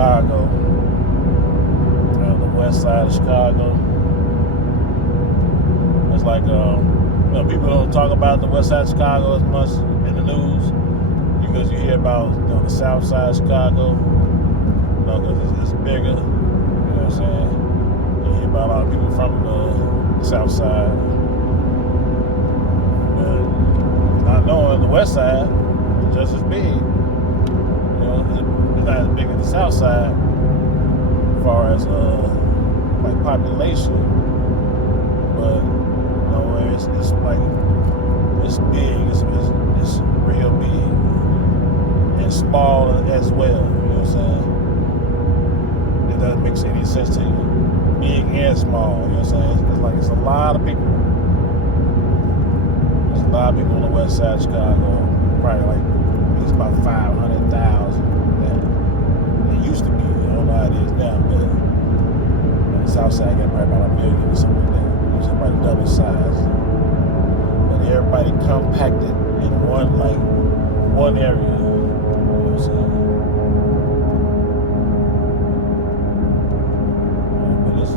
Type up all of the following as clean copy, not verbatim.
Chicago, the west side of Chicago. It's like, people don't talk about the west side of Chicago as much in the news because you hear about the south side of Chicago, because it's bigger. You know what I'm saying? You hear about a lot of people from the south side. But not knowing the west side is just as big. It's not as big as the south side as far as like population, but it's like it's big. It's real big and small as well. You know what I'm saying? It doesn't make any sense to you. Big and small. You know what I'm saying? It's a lot of people. There's a lot of people on the west side of Chicago. Probably like at least about 500,000. It used to be. I don't know how it is now, but the south side got probably about 1 million or something like that. It's probably double size. But everybody compacted in one area. You know what I'm saying? But it's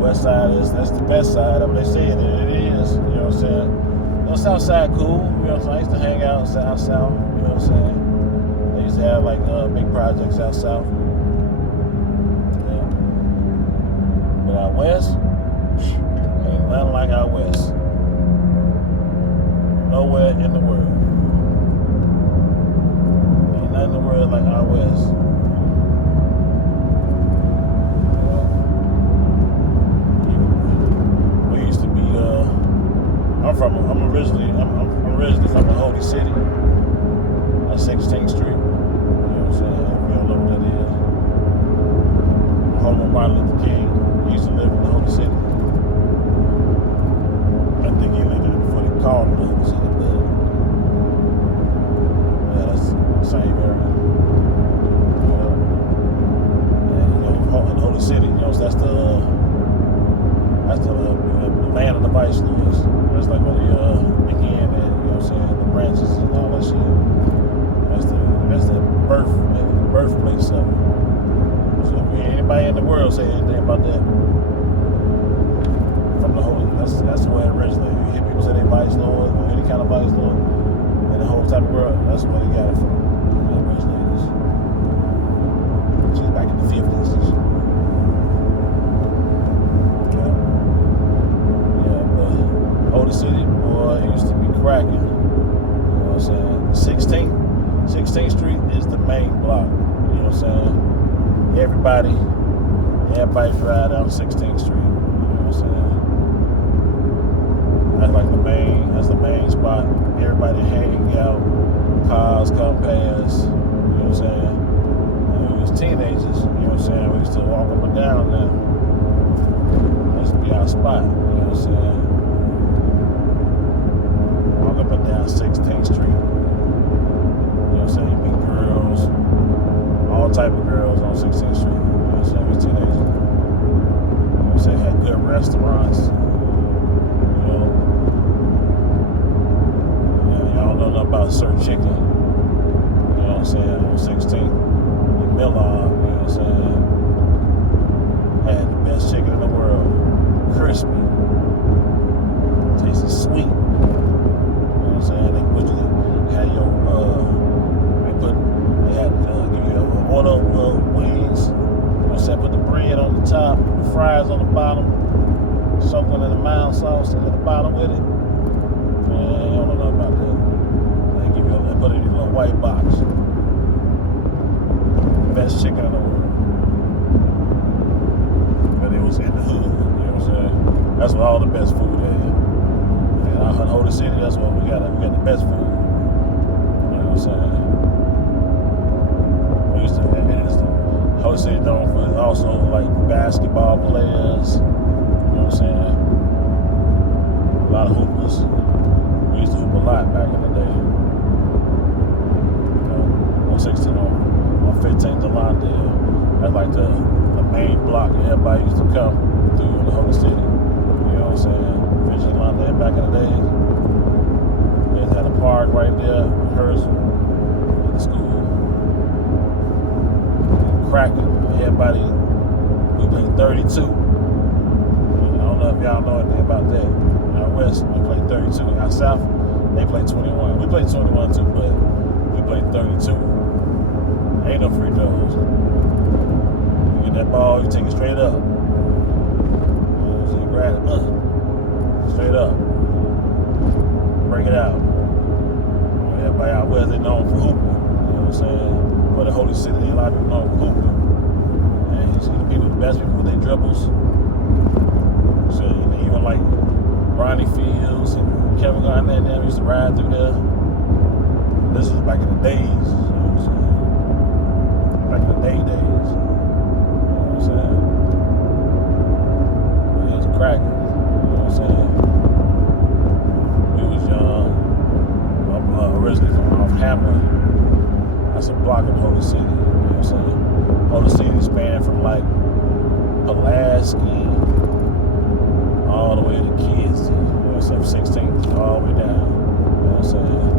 west side that's the best side of it. They say it is. You know what I'm saying? The south side cool. You know what I'm saying? I used to hang out south. You know what I'm saying? They used to have like big projects out south. Yeah. But out west, ain't nothing like out west. Nowhere in the world. Ain't nothing in the world like out west. We used to be. I'm originally from the Holy City, on 16th Street. You know what I'm saying? If you don't know what that is. Home of Martin Luther King. He used to live in the Holy City. I think he lived there before they called it the Holy City, but yeah, that's the same area. And in the Holy City, that's the land of the vice lords. That's like where they began at, you know what I'm saying, the branches and all that shit. That's the birthplace of it. So if anybody in the world say anything about that, from the Holy, that's where it originated. You hear people say they vice lord or any kind of vice lord in the whole type of world, that's where they got it from. The originators. She's back in the 50s and shit. Holy City, boy, it used to be cracking. You know what I'm saying? 16th Street is the main block. You know what I'm saying? Everybody drive down 16th Street. You know what I'm saying? That's the main spot. Everybody hang out. Cars come past. You know what I'm saying? When we was teenagers, you know what I'm saying? We used to walk up and down there. That used to be our spot. You know what I'm saying? Walk up and down 16th Street. You know what I'm saying? You meet girls, all type of girls on 16th Street. You know what I'm saying? We teenagers. You know what I'm saying? Had good restaurants. You know. Y'all don't know nothing about Sir Chicken. You know what I'm saying? On 16th. In Millard, you know what I'm saying? Had the best chicken in the world. Crispy. Tasted sweet. Saying they put you had your they had give you one of wings. You know what I'm saying? Put the bread on the top, the fries on the bottom, something in the mild sauce at the bottom with it. Man, you don't know nothing about that. They put it in a little white box. Best chicken in the world. But it was in the hood. You know what I'm saying? That's where all the best food is. In Holy City, that's what we got the best food. You know what I'm saying? We used to Holy City known for also like basketball players. You know what I'm saying? A lot of hoopers. We used to hoop a lot back in the day. On 16th, on 15th to Lawndale. That's like the main block everybody used to come through in the Holy City. You know what I'm saying? Lawndale back in the day. We had a park right there, hers, in the school. everybody, we play 32. I don't know if y'all know anything about that. Out west, we play 32. Out south, they play 21. We play 21 too, but we play 32. Ain't no free throws. You get that ball, you take it straight up. You grab it, straight up. Bring it out. Everybody out west, they known for hooping. You know what I'm saying? For the Holy City, a lot of people known for hooping. And you see the people, the best people with their dribbles. So even like Ronnie Fields and Kevin Garnett and them used to ride through there. This was back in the days. You know what I'm saying? Back in the days. You know what I'm saying? It was cracking. You know what I'm saying? We was young. I'm originally from off Hammer. That's a block in Holy City. You know what I'm saying? Holy City spanned from like Pulaski all the way to Kids. You know what I'm saying? 16th all the way down. You know what I'm saying?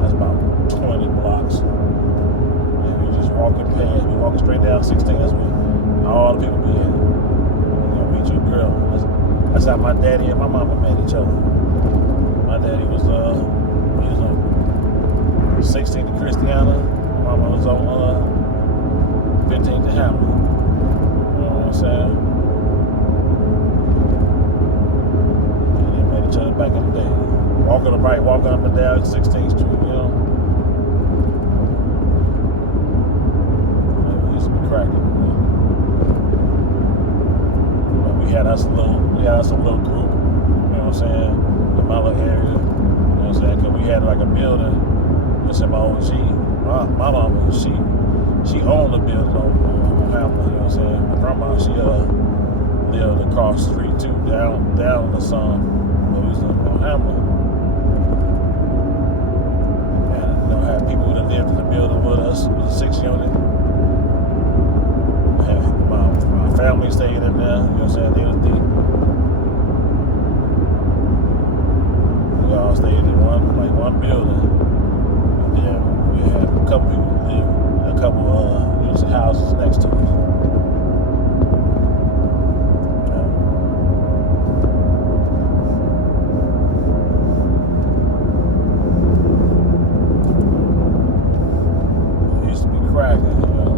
That's about 20 blocks. And we just walking past, we walking straight down 16. That's where all the people be at. You're gonna meet your girl. That's how my daddy and my mama met each other. My daddy was he was on 16th to Christiana. My mama was on 15th to Hammer. You know what I'm saying? And they met each other back in the day. Walking the right, walking up and down 16th Street, you know. We used to be cracking, you know. But we had us a little group, you know what I'm saying, in my little area. You know what I'm saying? Cause we had like a building. It's in my OG. My mama, she owned the building on Hamlet, you know what I'm saying? My grandma, she lived across the street too, down the sun. But we was on Hamlet. And you know, had people that lived in the building with us. It was a 6 unit. And my family stayed in there, you know what I'm saying? They was deep. We all stayed in one building. Yeah, we had a couple people live, a couple units of houses next to us. It used to be cracking, you know.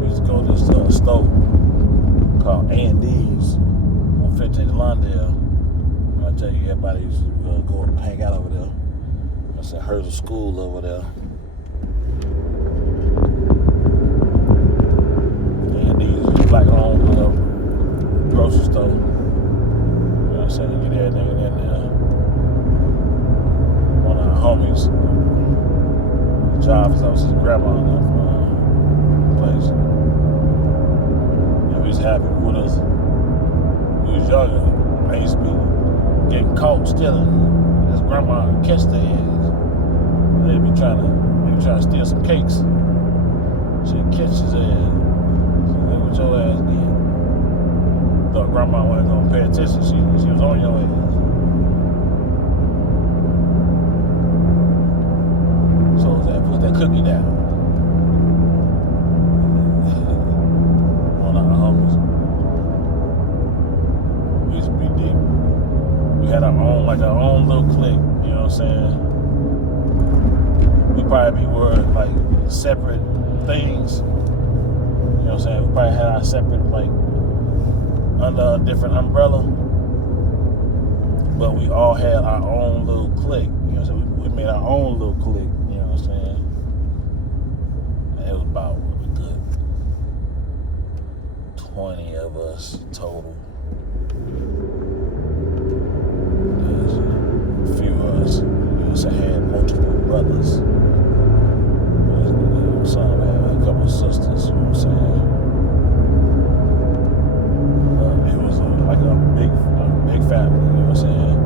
We used to go to this store called A&D's on 15th Lawndale. I'll tell you, everybody used to go hang out over there. I said, Herzl School over there. A&D's is a black-owned grocery store. You know what I'm saying? You get everything in there. One of our homies, job is his grandma in that place. He's happy with us. We was younger. I used to be getting caught stealing. His grandma would catch their ass. They'd be trying to steal some cakes. She'd catch his ass. So look what your ass did. Thought grandma wasn't gonna pay attention. She was on your ass. So put that cookie down. We used to be deep. We had our own little clique, you know what I'm saying? We probably were like separate things, you know what I'm saying? We probably had our separate, like, under a different umbrella, but we all had our own little clique, you know what I'm saying? We made our own little clique, you know what I'm saying? And it was about a good 20 of us total. There's a few of us. I had multiple brothers. Some had a couple of sisters, you know what I'm saying? It was like a big family, you know what I'm saying?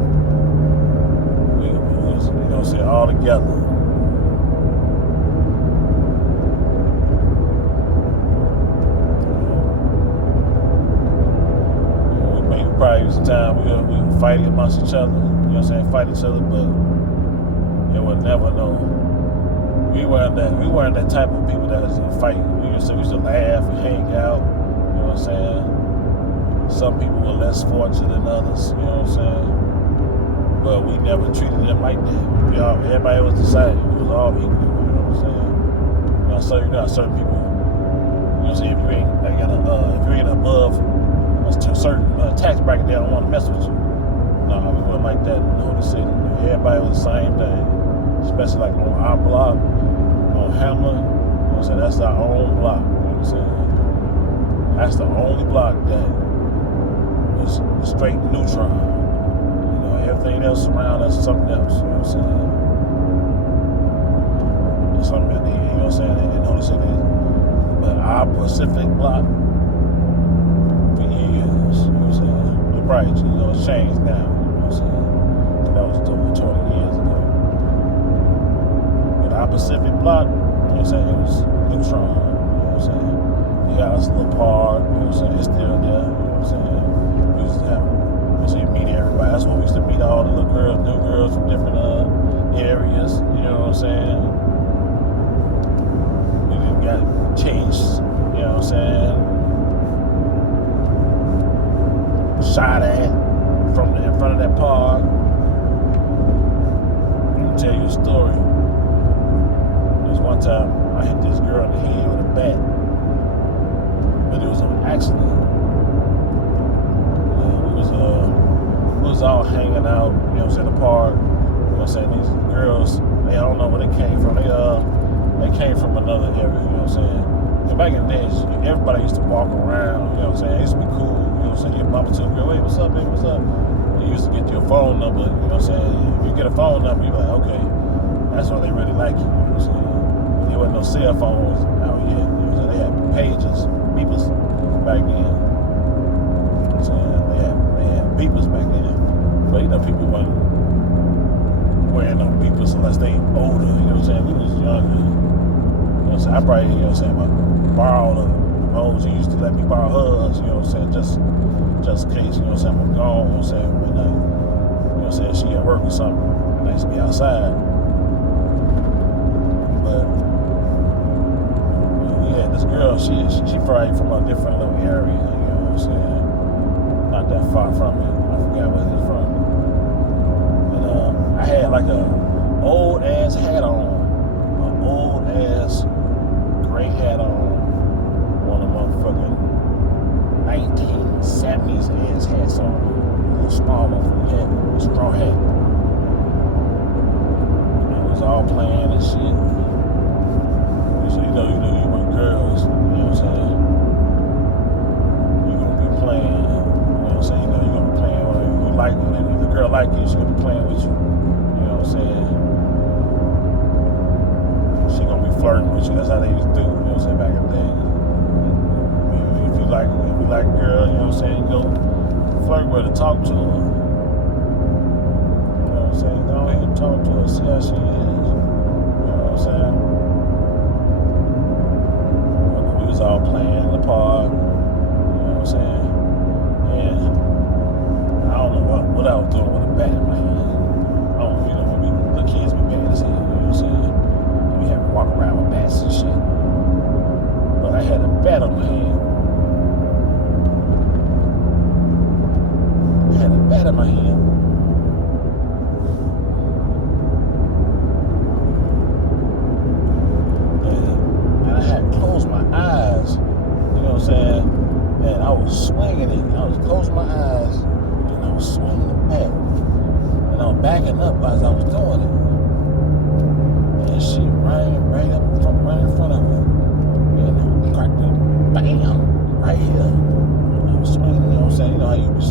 We was, you know what I'm saying, all together. Probably was a time we would fight amongst each other. you know what I'm saying, fight each other, but it would never know. We weren't that type of people that was in a fight. We used to laugh and hang out, you know what I'm saying? Some people were less fortunate than others, you know what I'm saying? But we never treated them like that. Everybody was the same. It was all equal, you know what I'm saying? So you got certain people, you know what I'm saying, if you ain't above a certain tax bracket, they don't want to mess with you. No, we wasn't like that in the Holy City. Everybody was the same thing. Especially like on our block, on Hamlin, you know what I'm saying? That's our own block, you know what I'm saying? That's the only block that was straight neutron. You know, everything else around us is something else, you know what I'm saying? It's something that they, you know what I'm saying, in Holy City. But our Pacific block, for years, you know what I'm saying? But right, you know, it's changed now, you know what I'm saying? That was over 20 years ago. Our Pacific block, you know what I'm saying, it was neutron, you know what I'm saying? You got us a little park, you know what I'm saying, it's still there, you know what I'm saying? We used to have, you know what I'm saying, meet everybody. That's when we used to meet all the little girls, new girls from different areas, you know what I'm saying? We didn't got chased, you know what I'm saying? Shot at in front of that park. Let me tell you a story. One time I hit this girl in the head with a bat, but it was an accident. We was all hanging out, you know what I'm saying, in the park. You know what I'm saying, these girls, I don't know where they came from. They came from another area, you know what I'm saying. And back in the days, everybody used to walk around, you know what I'm saying. It used to be cool, you know what I'm saying. You bump into a girl, hey, what's up, baby, what's up? You used to get your phone number, you know what I'm saying. If you get a phone number, you're like, okay, that's when they really like you, you know what I'm saying. There wasn't no cell phones out yet. They had pages, beepers back then. So they had beepers back then. But you know, people weren't wearing no beepers unless they older, you know what I'm saying? We was younger. You know what I'm saying? I probably, you know what I'm saying, borrowed the hoes. He used to let me borrow hers, you know what I'm saying, just in case, you know what I'm saying, I'm gone, you know what I'm saying, when you know what I'm saying, she at work or something, and I used to be outside. But this girl, she probably from a different little area, you know what I'm saying? Not that far from it. I forgot where it's from. And I had like a old ass hat on, an old ass gray hat on, one of motherfucking 1970s ass hats on, a little small one from that, a straw hat. And it was all playing and shit. So you know you want girls, you know what I'm saying? You're gonna be playing, you know what I'm saying? You know you're gonna be playing with her. You like her, if the girl like you, she's gonna be playing with you. You know what I'm saying? She gonna be flirting with you. That's how they used to do, you know what I'm saying, back in the day. If you like a girl, you know what I'm saying, you go flirt with her, talk to her. You know what I'm saying? Go ahead and talk to her, see how she is. You know what I'm saying? All playing in the park, you know what I'm saying? And I don't know what I was doing with a bat in my hand. I don't know, you know, when the kids be bad as hell, you know what I'm saying? We have to walk around with bats and shit. But I had a bat on my hand. I had a bat in my hand. And I had closed my eyes, you know what I'm saying? And I was swinging it. I was closing my eyes and I was swinging it back. And I was backing up as I was doing it. And shit right in front of me. And I cracked it, bam, right here. And I was swinging, you know what I'm saying? You know how you was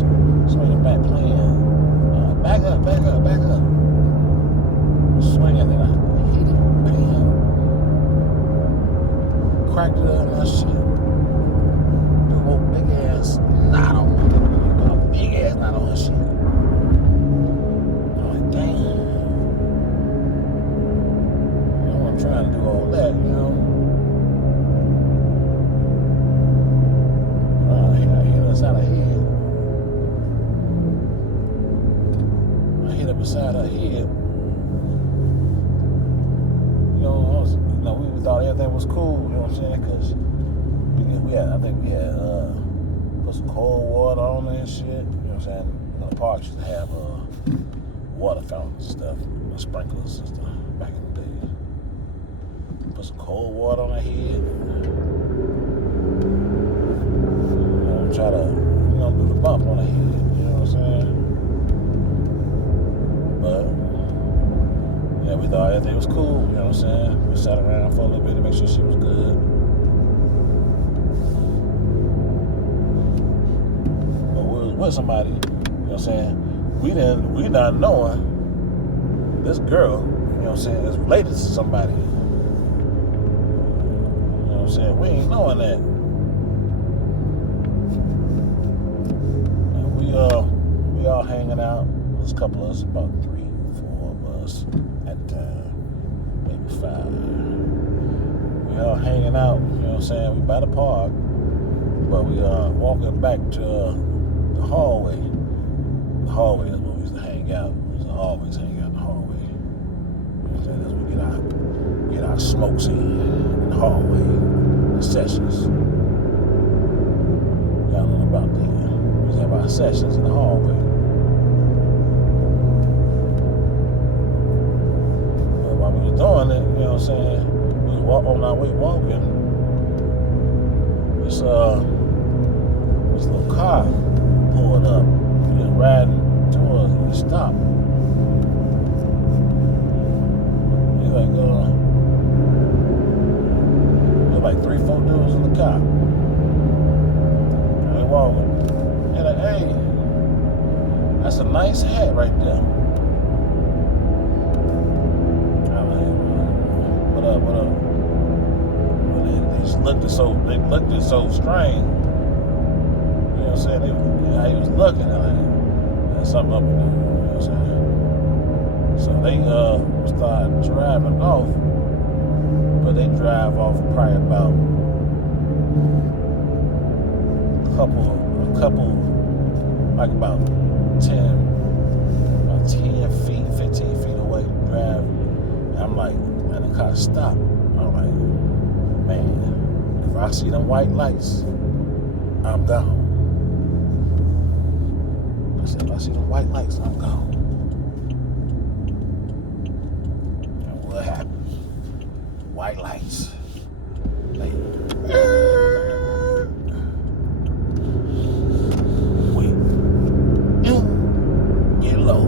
swinging back playing. Back up. Swinging and I hit it, bam. Cracked it up and that shit. Big ass knot on her. A big ass knot on her shit. I'm like, damn. You know, I'm trying to do all that, you know. I hit her side of the head. I hit her we thought everything was cool, you know what I'm saying? Because I think we had put some cold water on it and shit. You know what I'm saying? You know, parks used to have water fountains and stuff, sprinklers and stuff back in the day. Put some cold water on her head. You know, try to, do the bump on her head. You know what I'm saying? But yeah, we thought everything was cool. You know what I'm saying? We sat around for a little bit to make sure she was good. But we was with somebody. You know what I'm saying? We not knowing this girl. You know what I'm saying? Is related to somebody. You know what I'm saying? We ain't knowing that. And we all hanging out. There's a couple of us, about 3, 4 of us at the time, maybe 5. We all hanging out. You know what I'm saying? We by the park, but we walking back to the hallway. The hallway is where we used to hang out. We used to always hang out in the hallway. You know what I'm saying? That's where we get our smokes in the hallway, the sessions. Y'all know about that. We used to have our sessions in the hallway. But while we was doing it, you know what I'm saying? We was on our way walking. This little car pulled up. We was riding towards it. He stopped. He's like, there's like 3, 4 dudes in the car. And they walking. They're like, hey, that's a nice hat right there. I'm like, what up? Well, they just looked at so strange. You know what I'm saying? How he was looking, I'm like, there's something up with him. You know what I'm saying? So they started driving off, but they drive off probably about a couple, like about 10 feet, 15 feet away to drive. And I'm like, man, the car stopped. I'm like, man, if I see them white lights, I'm gone. I said, if I see the white lights, I'm gone. And what happened? White lights. Like, wait. Get low.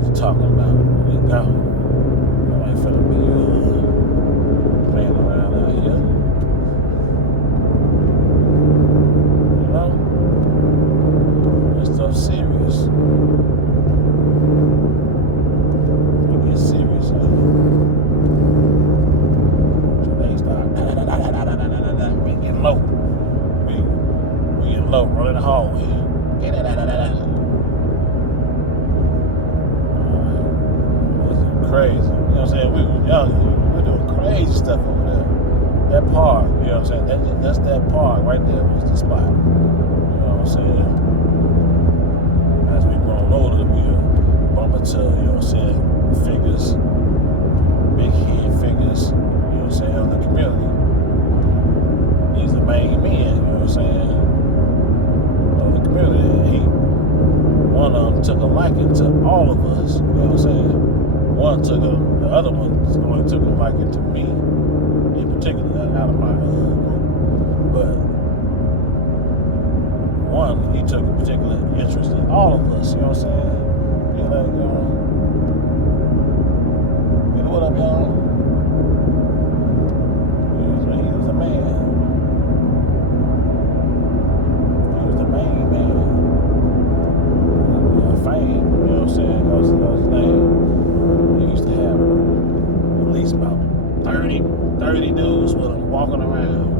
He's talking about we gone. I ain't finna be playing around out here. You know? That stuff's serious. We get serious out here. So they start we getting low. We getting low, running the hallway. Crazy. You know what I'm saying? We were young. We were doing crazy stuff over there. That park, you know what I'm saying? That's that park right there was the spot. You know what I'm saying? As we grown older, we were bumping to, you know what I'm saying, figures, big head figures, you know what I'm saying, of the community. These are the main men, you know what I'm saying, of the community. One of them took a liking to all of us, you know what I'm saying? The other one only took a liking to me, in particular, out of my group. But one, he took a particular interest in all of us, you know what I'm saying? He like, what up, y'all? He was a man. He was the main man. Fame, you know what I'm saying? That was his name. He used to have at least about 30 dudes with him walking around.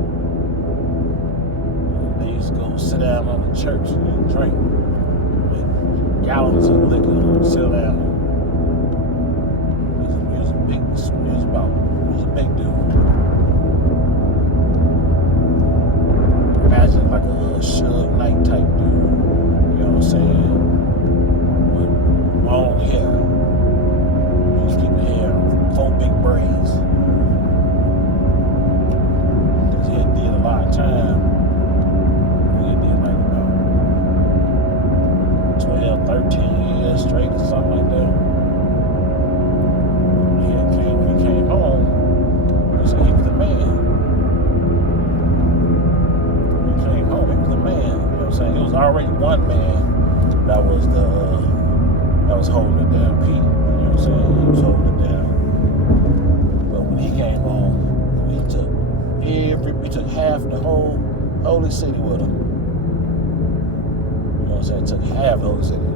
And they used to go sit down on the church and drink with gallons of liquor, sit down. He was a big dude. Imagine like a Suge Knight type dude, you know what I'm saying? With long hair. Keep the hair, 4 big braids. already one man that was holding it down, Pete. You know what I'm saying? He was holding it down. But when he came on, he took half the whole Holy City with him. You know what I'm saying? Took half the Holy City.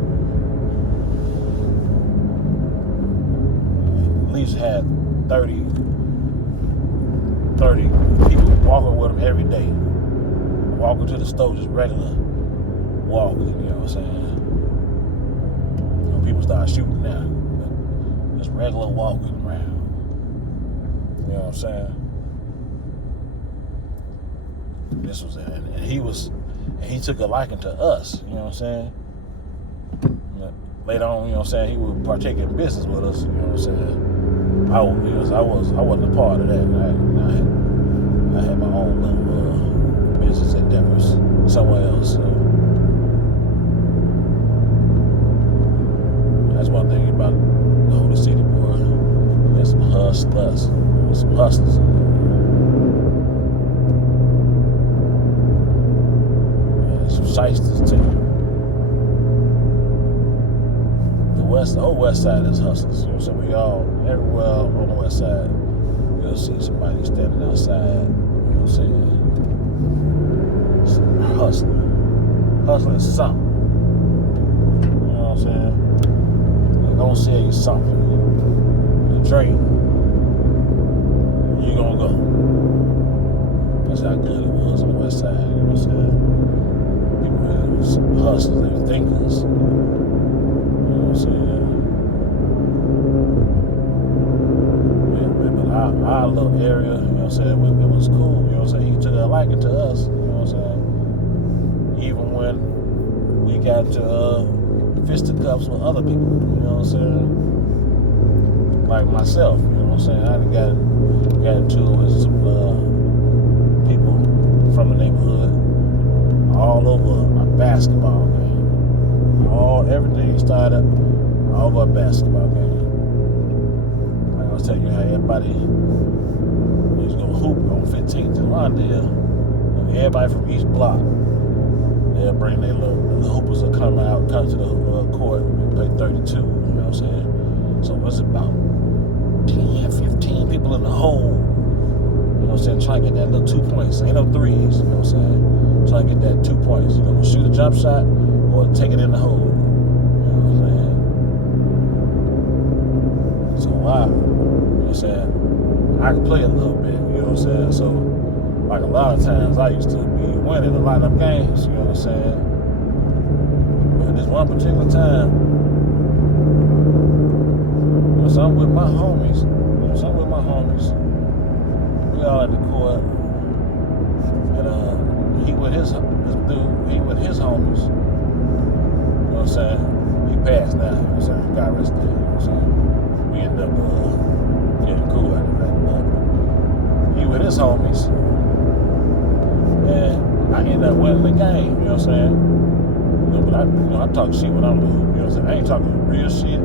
At least had 30 people walking with him every day. Walking to the store, just regular walking, you know what I'm saying? You know, people start shooting now. But just regular walking around. You know what I'm saying? This was and he took a liking to us, you know what I'm saying? Later on, you know what I'm saying, he would partake in business with us, you know what I'm saying? I wasn't a part of that. I had my own little business endeavors somewhere else. So that's one thing about the Holy City, boy. There's some hustlers. There's some hustlers. Yeah, some shysters too. The whole west side is hustlers. You know, so we all everywhere on the west side, you'll see somebody standing outside. You know what I'm saying? Hustling something. You know what I'm saying? They're gonna sell you something. Your dream. You gonna go. That's how good it was on the west side. You know what I'm saying? People really was hustlers, they were thinkers. You know what I'm saying? But our little area, you know what I'm saying, it was cool, you know what I'm saying? He took a liking to us, you know what I'm saying? Even when we got to fisticuffs with other people, you know what I'm saying? Like myself, you know what I'm saying? I done got into it with some people from the neighborhood all over a basketball game. Everything started over a basketball game. Like I was telling you how everybody was gonna hoop on 15th and Lawndale, and everybody from each block, they'll bring their little hoopers will come to the court and play 32, you know what I'm saying? So it was about 10, 15 people in the hole, you know what I'm saying, trying to get that little 2 points. Ain't no threes, you know what I'm saying? Trying to get that 2 points. You're gonna shoot a jump shot or take it in the hole. You know what I'm saying? So you know what I'm saying, I could play a little bit, you know what I'm saying? So like a lot of times I used to be winning a lot of them games, you know what I'm saying? But this one particular time, you know, so I'm with my homies. We all at the court, and he with his homies. You know what I'm saying? He passed now. You know what I'm saying? He got arrested. You know what I'm saying? We ended up getting cool after that. But he with his homies, and I ended up winning the game. You know what I'm saying? You know, but I talk shit when I'm losing. You know what I'm saying? I ain't talking real shit,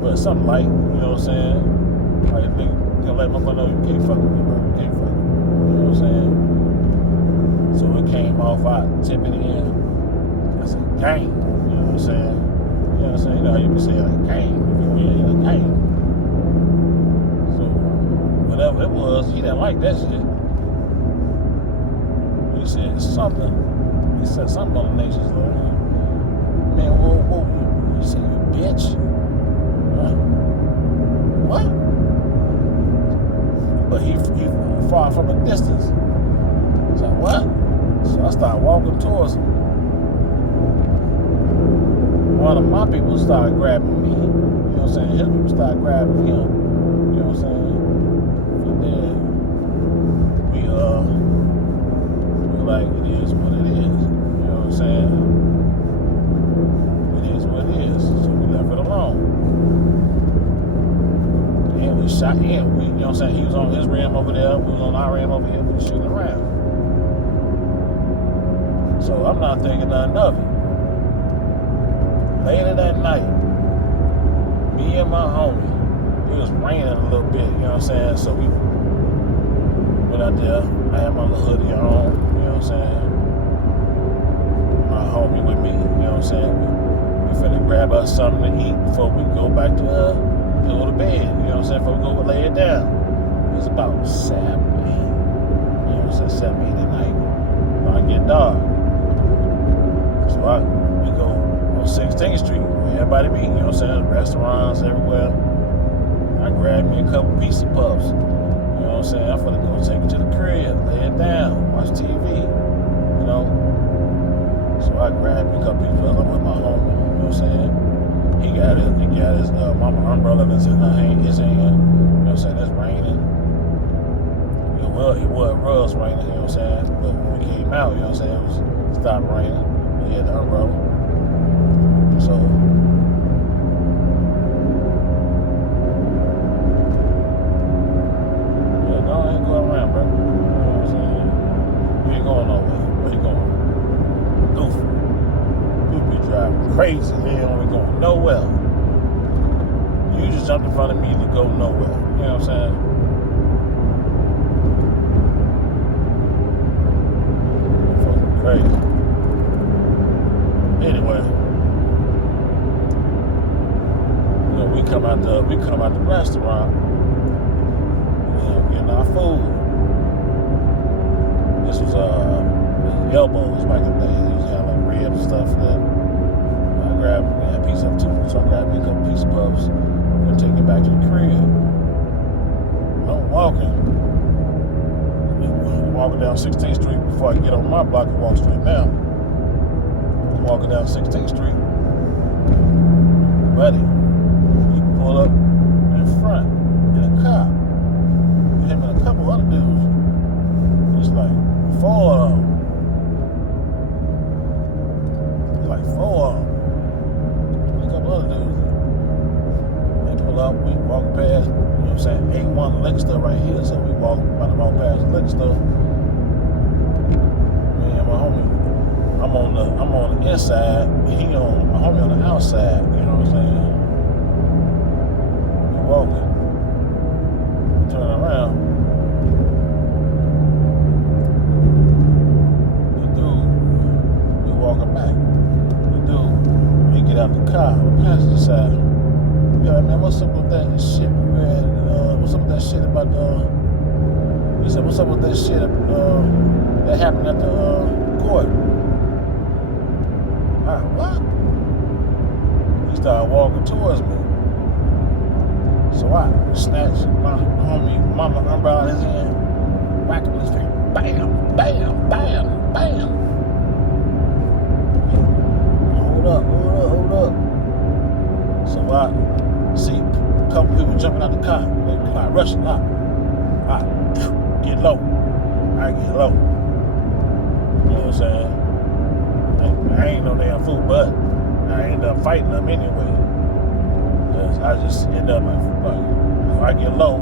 but something light. You know what I'm saying? Like nigga, you know, let my mother know you can't fuck with me, bro. You can't fuck with me. You know what I'm saying? So it came off, I tip it in. I said, gang. You know what I'm saying? You know what I'm saying? You know how you be saying, like, gang. If you win, you're like, gang. So, whatever it was, he didn't like that shit. He said something. He said something on the nation's like, man, whoa. He said, you bitch. What? But he far from a distance. So what? So I started walking towards him. One of my people started grabbing me. You know what I'm saying? His people started grabbing him. You know what I'm saying? And then we like, it is what it is. You know what I'm saying? It is what it is. So we left it alone. And we shot him. You know what I'm saying? He was on his rim over there. We was on our rim over here. We was shooting around. So I'm not thinking nothing of it. Later that night, me and my homie, it was raining a little bit, you know what I'm saying? So we went out there. I had my little hoodie on, you know what I'm saying? My homie with me, you know what I'm saying? We finna grab us something to eat before we go back to go to bed, you know what I'm saying? Before we go lay it down. It was about 7, 8, you know what I'm saying? 7, 8 at night. When I get dark. So we go on 16th Street, where everybody meet, you know what I'm saying? Restaurants everywhere. I grabbed me a couple pieces of puffs. You know what I'm saying? I'm finna go take it to the crib, lay it down, watch TV, you know? So I grabbed me a couple pieces of puffs. I'm with my homie, you know what I'm saying? He got his mama umbrella that's in his hand, you know what I'm saying? It's raining. It was raining, you know what I'm saying? But when we came out, you know what I'm saying? It stopped raining. We had the umbrella. So, I ain't going around, bro. You know what I'm saying? We ain't going nowhere. Where you going? Goofy. People be driving crazy. They ain't going nowhere. You just jumped in front of me to go nowhere. You know what I'm saying? Fucking crazy. Anyway, you know, we come out the restaurant. Getting our food. This was elbows back in the day. They used to have like ribs and stuff that I grabbed a piece of too. So I grabbed me a couple pieces of puffs and take it back to the crib. I'm walking down 16th Street before I get on my block and walk straight down. I'm walking down 16th Street. Buddy, he pull up in front in a car. Him and a couple other dudes. It's like 4 of them. It's like 4 of them. And a couple other dudes. They pull up, we walk past, you know what I'm saying, A1 liquor store right here, so we walk past the liquor store. Me and my homie, I'm on the inside, my homie on the outside, you know what I'm saying? We walking. Turn around. The dude, we walking back. The dude, he get out the car, the passenger side. Yeah, man, what's up with that shit we read? What's up with that shit about he said, what's up with that shit that happened at the court? What? He started walking towards me. So I snatched my homie mama umbrella in his hand, whacked him in his face, bam, bam, bam, bam. Hold up. So I see a couple people jumping out the car. They like rushing up. I get low. I get low. You know what I'm saying? I ain't no damn fool, but I end up fighting them anyway. I just end up like, if I get low,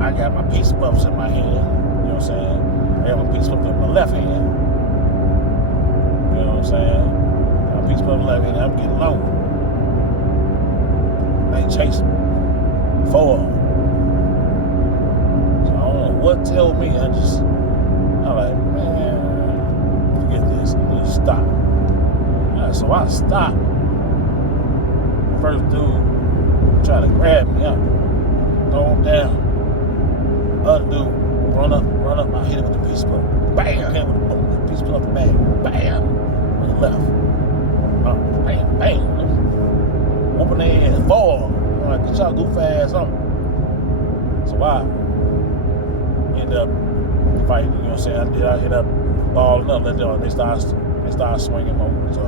I got my piece of puffs in my hand, you know what I'm saying? I got my piece of puffs in my left hand, you know what I'm saying? My piece of puffs in my left hand, I'm getting low. They chasing me, 4 of them. So I don't know what tell me, I'm like, man, forget this, I'm gonna stop. So I stopped. First dude try to grab me up, throw him down. Other dude run up, I hit him with the piece of puff. Bam! Hit him with the piece of puff in the bag. Bam! With the left. Bam, bam. Whooping their ass. 4. I'm like, get y'all goof ass something. So I end up fighting, you know what I'm saying? I end up balling up, they start swinging over. So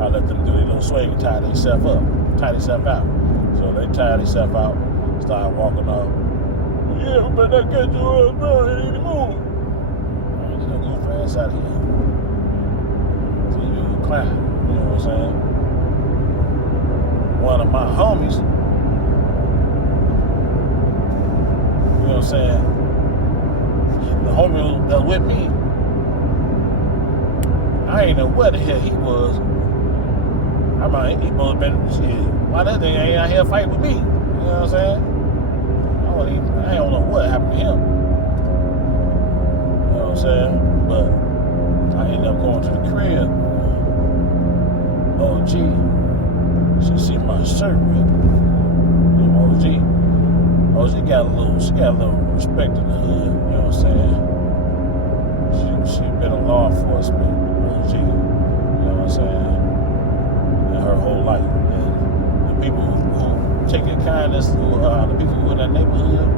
I let them do their little swing and tie themselves out. So they tired themselves out, started walking up. Yeah, I better not catch your ass around here anymore. Man, just go fast out of here. So you clown, you know what I'm saying? One of my homies, you know what I'm saying? The homie that was with me, I ain't know where the hell he was. He must have been, shit, why that thing ain't out here fighting with me? You know what I'm saying? I don't know what happened to him. You know what I'm saying? But I ended up going to the crib. OG, she see my shirt ripped. OG got a little respect in the hood, you know what I'm saying? She been in law enforcement, OG, you know what I'm saying? In her whole life. And the people who take your kindness, the people who in that neighborhood,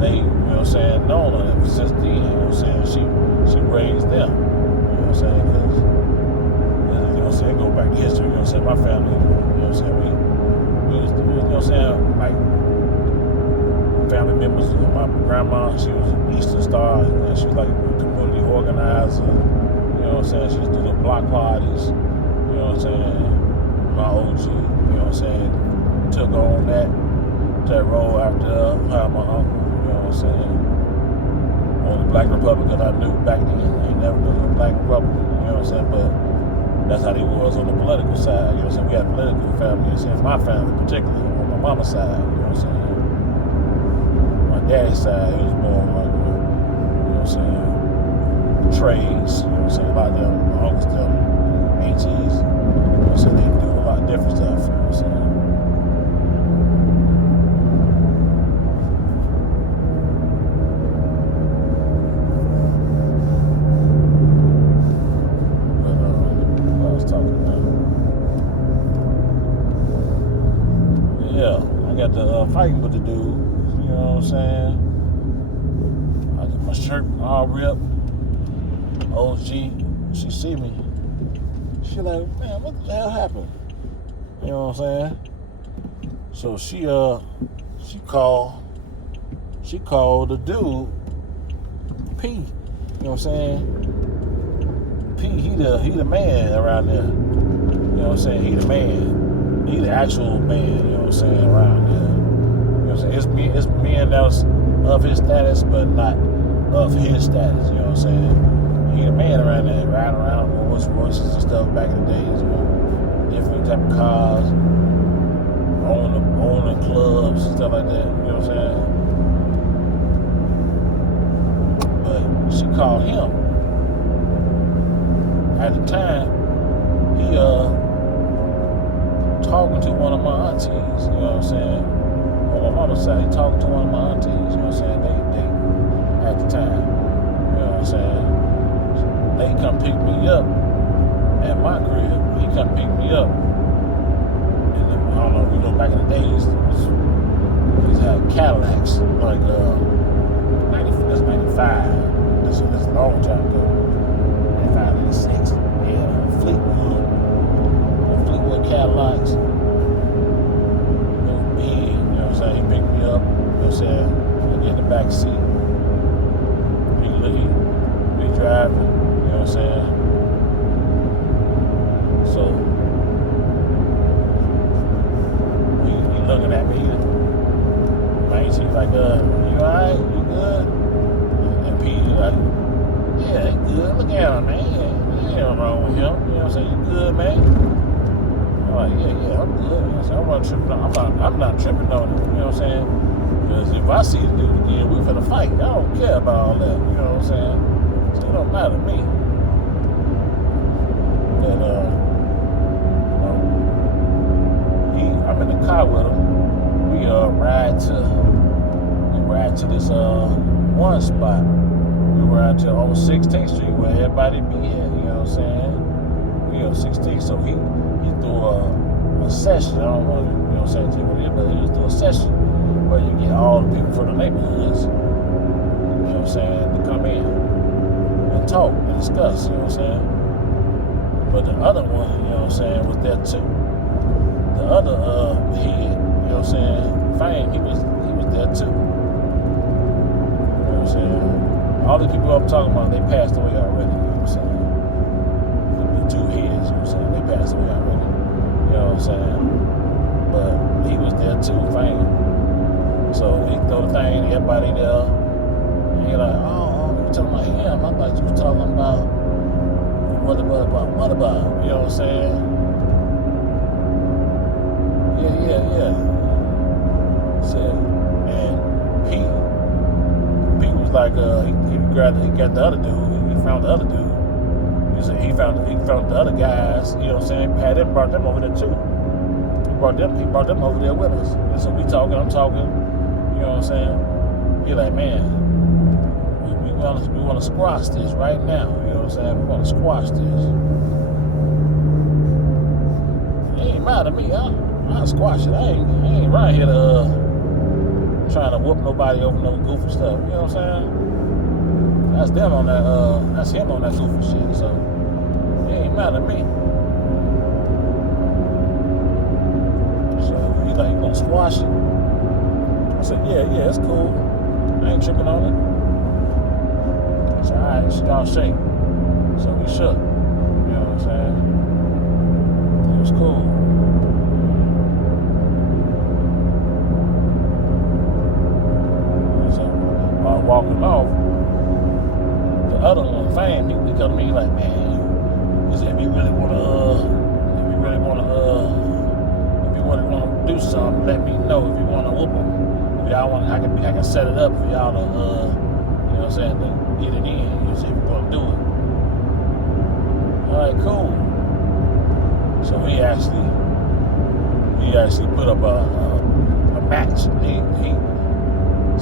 they, you know what I'm saying, known her ever since then, you know what I'm saying? She raised them, you know what I'm saying? Because, you know what I'm saying, go back to history, you know what I'm saying? My family, you know what I'm saying, we was, you know what I'm saying, like, family members. My grandma, she was an Eastern Star, and she was like a community organizer. You know what I'm saying? She used to do the block parties. You know what I'm saying? My OG, you know what I'm saying? Took on that role after my uncle. You know what I'm saying? Only Black Republican I knew back then. I ain't never knew a Black Republican. You know what I'm saying? But that's how they was on the political side. You know what I'm saying? We had political family. You know what I'm saying? My family, particularly on my mama's side. You know what I'm saying? Daddy's side, he was born like, you know what I'm saying, trades, you know what I'm saying, a lot of them, my uncles, them, aunties, you know what I'm saying, they do a lot of different stuff, you know what I'm saying. But, what I was talking about. Yeah, I got the fighting with the dude. You know what I'm saying? I got my shirt all ripped. OG, she see me. She like, man, what the hell happened? You know what I'm saying? So she called the dude P. You know what I'm saying? P, he the man around there. You know what I'm saying? He the man. He the actual man, you know what I'm saying, around there. It's men that was of his status, but not of his status. You know what I'm saying? He a man around there, riding around with Royces and stuff back in the days, you know, different type of cars, owning clubs and stuff like that. You know what I'm saying? But she called him. At the time, he talking to one of my aunties. You know what I'm saying? On my mama's side, he talking to one of my aunties, you know what I'm saying? They at the time, you know what I'm saying? They come pick me up at my crib. He come pick me up. And then, I don't know if you know, back in the days, we used to have Cadillacs, like, that's 95. That's a long time ago. 95, 96. Yeah, Fleetwood Cadillacs. He picked me up, you know what I'm saying? I get in the back seat. He driving, you know what I'm saying? So he looking at me. My auntie like, you alright? You good? And P like, yeah, he good. Look at him, man. Ain't nothing wrong with him. You know what I'm saying? You good, man? I'm like, yeah, I'm good. You know what I'm saying? I'm not tripping on it. You know what I'm saying? Because if I see the dude again, we finna fight. I don't care about all that. You know what I'm saying? So it don't matter to me. But I'm in the car with him. We ride to this one spot. We ride to on 16th Street where everybody be at. You know what I'm saying? We on 16th, so he threw a session. I don't know, you know what I'm saying, what it is, but he just threw a session where you get all the people from the neighborhoods, you know what I'm saying, to come in and talk and discuss, you know what I'm saying. But the other one, you know what I'm saying, was there too. The other head, you know what I'm saying, Fame, he was there too. You know what I'm saying? All the people I'm talking about, they passed away already, you know what I'm saying. The two heads, you know what I'm saying, they passed away already. You know what I'm saying? But he was there too, Fame. So he threw the thing, everybody there. And you're like, oh, you were talking about him. I thought you were talking about what about? You know what I'm saying? Yeah. So, and Pete was like, he got the other dude. He found the other dude. He he found the other guys, you know what I'm saying, brought them over there too. He brought them over there with us. And so we talking, I'm talking, you know what I'm saying? He like, man, we want to squash this right now, you know what I'm saying? We want to squash this. He ain't mad at me, I'll squash it. I ain't right here to trying to whoop nobody over no goofy stuff, you know what I'm saying? That's them on that, that's him on that goofy shit, so he ain't mad at me. So he's like, you gonna squash it? I said, yeah, it's cool. I ain't tripping on it. I said, alright, y'all shake. So we shook. You know what I'm saying? It was cool. So while I'm walking off, the other one, Fame, he come to me like, man, he said, if you really wanna do something, let me know. If you wanna whoop them, if y'all want, I can set it up for y'all to, you know what I'm saying, to get it in. You see if you wanna do it. All right, cool. So he actually put up a match.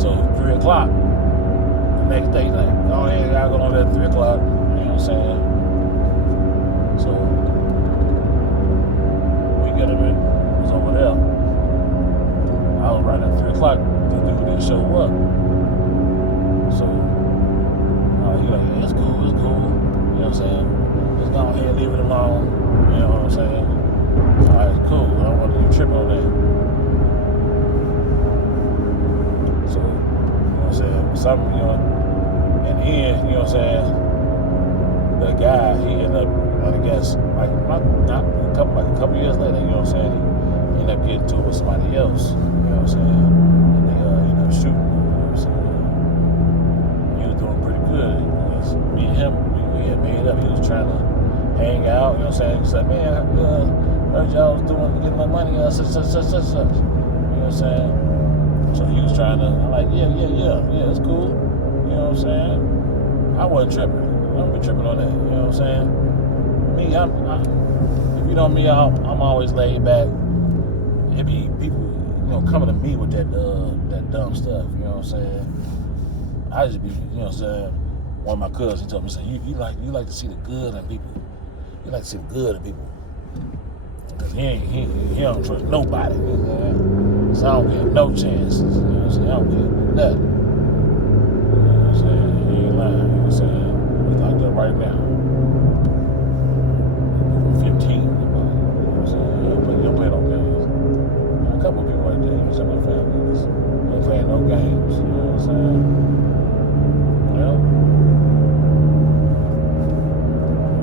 So 3 o'clock. The next day, like, oh yeah, y'all go on there at 3 o'clock. You know what I'm saying? So we get him in. It was over there. I was right at 3 o'clock. The dude didn't show up. So he like, yeah, it's cool. You know what I'm saying? Just go ahead and leave it alone. You know what I'm saying? All right, it's cool. I don't want you tripping on that. So, you know what I'm saying? Something, you know, in the end, you know what I'm saying? The guy, he ended up, I guess, like a couple years later, you know what I'm saying? He ended up getting to it with somebody else. You know what I'm saying? And they ended up shooting. You know what I'm saying? He was doing pretty good. Me and him, we had made up. He was trying to hang out. You know what I'm saying? He said, man, I heard y'all was getting my money. Such. You know what I'm saying? So he was trying to. I'm like, yeah, it's cool. You know what I'm saying? I wasn't tripping. I don't be tripping on that. You know what I'm saying? Me, if you know me, I'm always laid back. It be people, you know, coming to me with that dumb stuff. You know what I'm saying? I just be, you know what I'm saying? One of my cousins told me, say, you like to see the good in people. You like to see the good in people. Cause he don't trust nobody. You know what I'm saying? So I don't give him no chances. You know what I'm saying? I don't give him nothing. You know what I'm saying? He ain't lying. You know what I'm saying? He's like that right now. 15. You know what I'm saying? You don't play no games. A couple of people right there. You know what I'm saying? My family ain't playing no games. You know what I'm saying? Well,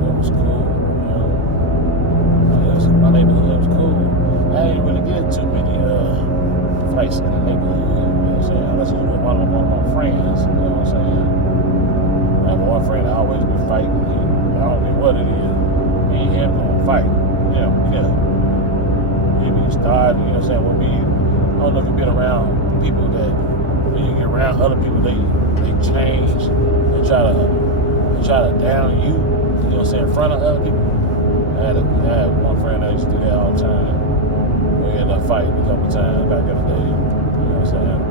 it was cool. You know, my neighborhood was cool. I ain't really get too many fights in the neighborhood. You know what I'm saying? Unless it was with one of my friends. You know what I'm saying? I have one friend that always be fighting. I don't know what it is. Me and him gonna fight. Yeah. He be starting. You know what I'm saying? When I don't know if you've been around people that when you get around other people, they change. They try to down you. You know what I'm saying? In front of other people. I had one friend that used to do that all the time. We ended up fighting a couple times back in the day. You know what I'm saying?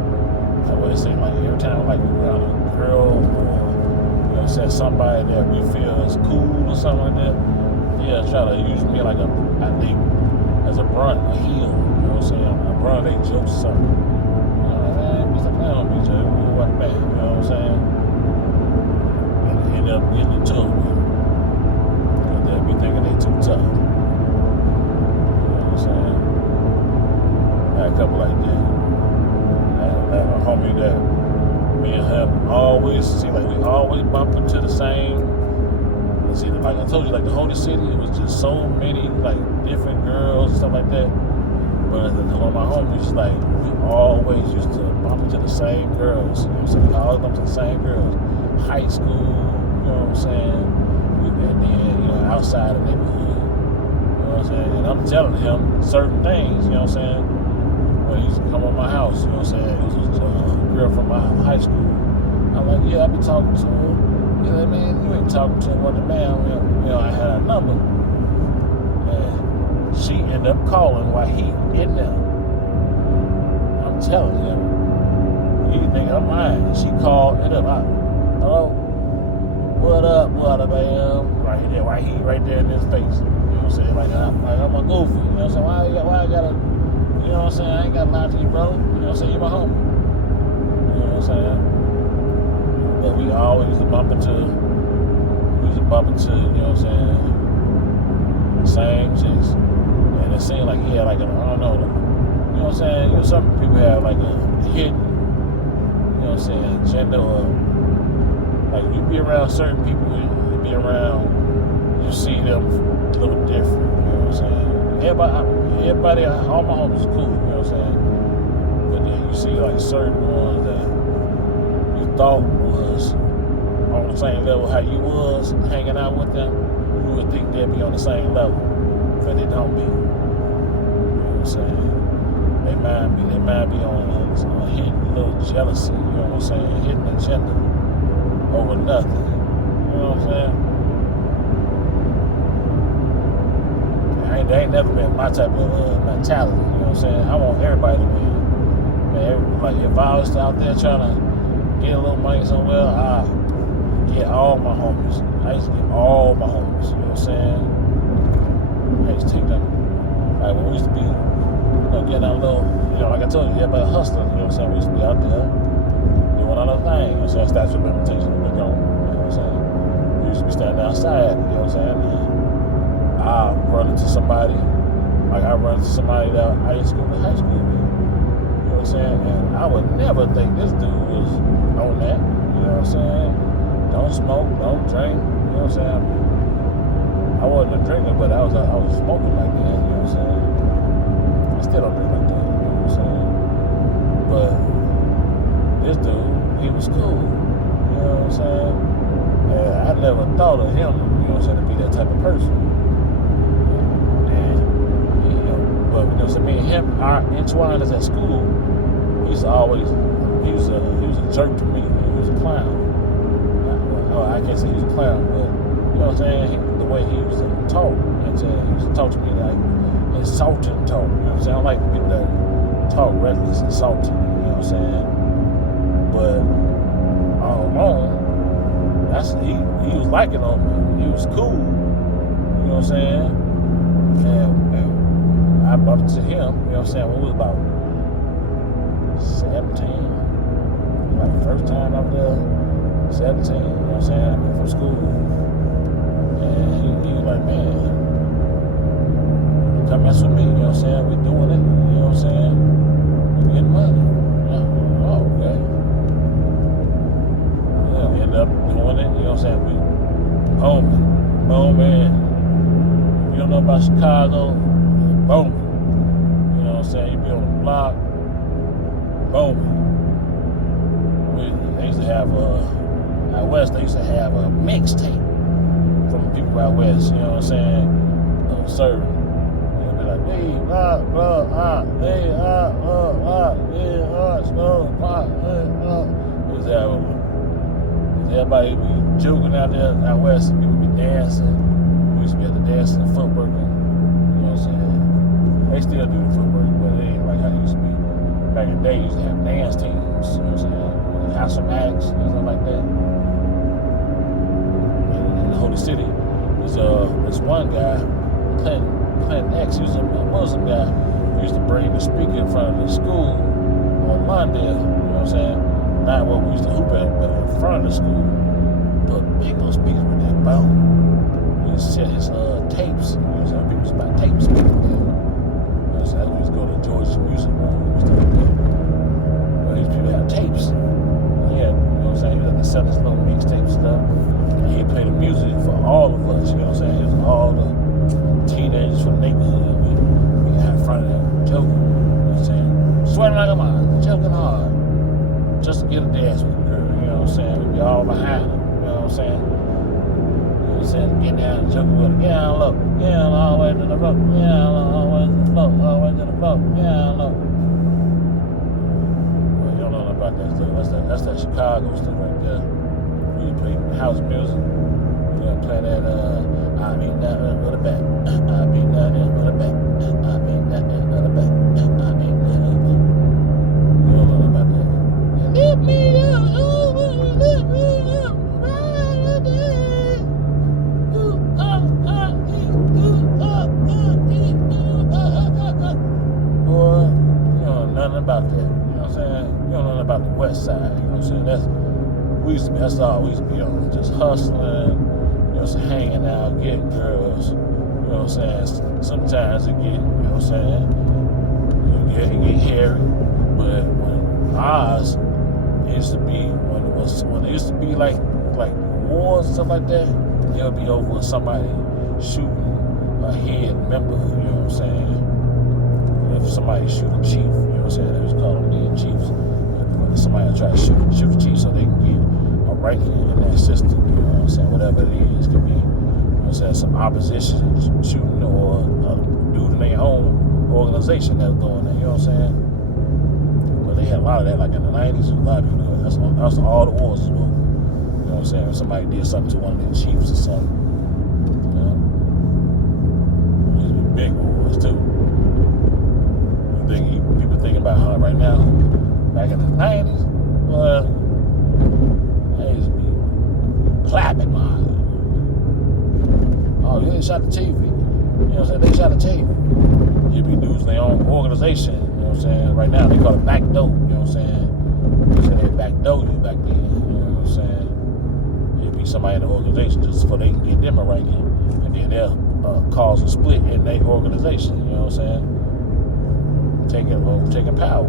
That way it seemed like every time like we were around a girl or, you know what I'm saying, somebody that we feel is cool or something like that, yeah, try to use me like as a brunt, a heel, you know what I'm saying? A brunt, they jokes or something. You know, man, we stop playing on me, Jay. We what man, you know what I'm saying? And they end up getting into it with them. Because they'll be thinking they too tough. You know what I'm saying? I had a couple like that. I had a homie that me and him always seemed like we always bumped into the same. See, like I told you, like the Holy City, it was just so many like different girls and stuff like that. But on my homies, like we always used to bump into the same girls. You know what I'm saying? We always bumped into the same girls. High school, you know what I'm saying? And then, you know, outside the neighborhood. You know what I'm saying? And I'm telling him certain things, you know what I'm saying? When he used to come on my house, you know what I'm saying? It was a girl from my high school. I'm like, yeah, I be talking to her. You know what I mean? You ain't talking to one of the man. I had her number. And she ended up calling while he in there. I'm telling you, you think I'm lying. She called it up. Hello? What up, bam? Right there, why he right there in his face. You know what I'm saying? Like I'm a goofy. You know what I'm saying? Why I gotta, you know what I'm saying? I ain't gotta lie to you, bro. You know what I'm saying? You my homie. You know what I'm saying? But we always used to bump into, you know what I'm saying, same chicks. And it seemed like he had like a, I don't know, you know what I'm saying? You know, some people have like a hidden, you know what I'm saying, gender or, like you be around certain people, you be around, you see them a little different, you know what I'm saying? Everybody, all my homies is cool, you know what I'm saying? But then you see like certain ones that you thought was on the same level how you was hanging out with them, you would think they'd be on the same level, but they don't be. You know what I'm saying? They might be on a hidden little jealousy, you know what I'm saying? Hidden agenda over nothing. You know what I'm saying? They ain't never been my type of mentality, you know what I'm saying? I want everybody to win. Man, like if I was out there trying to get a little money somewhere, I get all my homies. I used to get all my homies, you know what I'm saying? I used to take them, like when we used to be, getting our little, like I told you, everybody hustling, you know what I'm saying? We used to be out there doing other things, you know what I'm saying? Statute of limitations, we don't, you know what I'm saying? We used to be standing outside, you know what I'm saying? And I run into somebody that I used to go to high school with, you know what I'm saying? And I would never think this dude was on that, you know what I'm saying? Don't smoke, don't drink, you know what I'm saying? I wasn't a drinker, but I was smoking like that, you know what I'm saying? I still don't drink like that, you know what I'm saying? But this dude, he was cool, you know what I'm saying? And I never thought of him, you know what I'm saying, to be that type of person. And, but you know, so me and him, our entwiners at school, he was a jerk to me. He was a clown. I can't say he was a clown, but you know what I'm saying? The way he used to talk, you know what I'm saying? He used to talk to me like insulting talk, you know what I'm saying? I don't like people that talk reckless, insulting, you know what I'm saying? But all along, he was liking on me. He was cool, you know what I'm saying? And I bumped into him, you know what I'm saying, when we was about 17. Like first time I was there, 17, you know what I'm saying? I mean, from school. And he was like, man, come mess with me, you know what I'm saying? We doing it, you know what I'm saying? We getting money. Oh, okay. Yeah, we ended up doing it, you know what I'm saying? We booming. If you don't know about Chicago, booming. You know what I'm saying? You be on the block, booming. They used to have out west, they used to have a mixtape from the people out west, you know what I'm saying? Serving. They'll be like, hey, everybody be joking out there out west, people be dancing. We used to be at the dancing and footwork, you know what I'm saying? They still do the footwork, but it ain't like how it used to be. Back in the day, you used to have dance teams, you know what I'm saying? Have some acts, and stuff like that. In the Holy City, there's one guy, Clinton X, he was a Muslim guy, who used to bring the speaker in front of the school on Monday, you know what I'm saying? Not what we used to hoop at, but in front of the school. But big little speakers with that bone. He used to set his tapes, you know what I'm saying? People used to buy tapes back then. You know what I'm saying? We used to go to George's music room and stuff like that. But these people had tapes. Yeah, you know what I'm saying? He was selling his little mixtape stuff. And he'd play the music for all of us, you know what I'm saying? It was all the teenagers from the neighborhood. We got in front of them, joking, you know what I'm saying? Sweating like a man, joking hard. Just to get a dance with the girl, you know what I'm saying? We'd be all behind them, you know what I'm saying? You know what I'm saying? Get down and joke with her. Get down low. Get down all the way to the rope. Get down all the way to the floor. All the way to the floor. Get down low. Well, you don't know nothing about that stuff. That's that Chicago stuff right there. We play house music. You know, play that, I mean nothing but a back. I mean nothing but a back. I mean nothing but a back. I mean nothing. You don't know about that. Lift me up, oh, lift me up, right. Boy, you don't know nothing about that. You know what I'm saying? You don't know nothing about the west side. You know what I'm saying? That's all we used to be on. Just hustling, you know, hanging out, getting girls. You know what I'm saying? Sometimes it get, you know what I'm saying? It get hairy. But when ours, it used to be when it used to be like wars and stuff like that, it would be over with somebody shooting a head member, you know what I'm saying? If somebody shoot a chief, you know what I'm saying? They was calling them chiefs. Somebody try to shoot the chief so they can get a ranking in that system, you know what I'm saying? Whatever it is, it could be, you know what I'm saying, some opposition shooting or a dude in their own organization that's going there, you know what I'm saying? But they had a lot of that, like in the 90s, a lot of people doing that. That's all the wars as well. You know what I'm saying? If somebody did something to one of their chiefs or something, you know, these be big wars too. People thinking about how right now, back in the 90s, well, they used to be clapping, man. Oh, you ain't shot the chief. You know what I'm saying? They shot the chief. You'd be dudes in their own organization, you know what I'm saying? Right now, they call it back door, you know what I'm saying? They say they back door you back then, you know what I'm saying? It'd be somebody in the organization just so they can get them a ranking, and then they'll cause a split in their organization, you know what I'm saying? Taking power.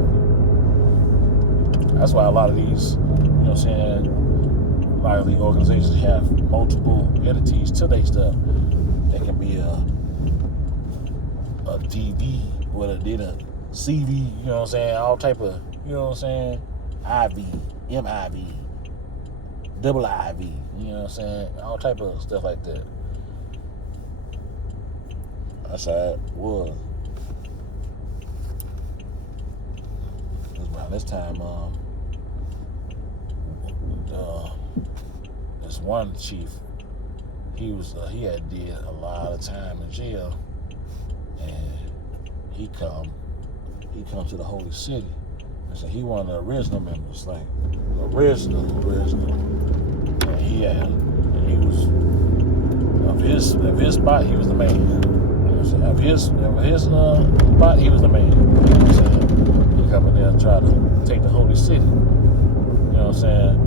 That's why a lot of these, you know what I'm saying, a lot of these organizations have multiple entities to their stuff. They can be a DV, what it did, a CV, you know what I'm saying, all type of, you know what I'm saying, IV, MIV, double IV, you know what I'm saying, all type of stuff like that. That's how it was. Around this time, this one chief, he had did a lot of time in jail, and he come to the Holy City. And so he one of the original members, like original. And he was of his spot, he was the man. You know what I'm saying? Of his spot, he was the man. You know what I'm saying? He come in there and try to take the Holy City. You know what I'm saying?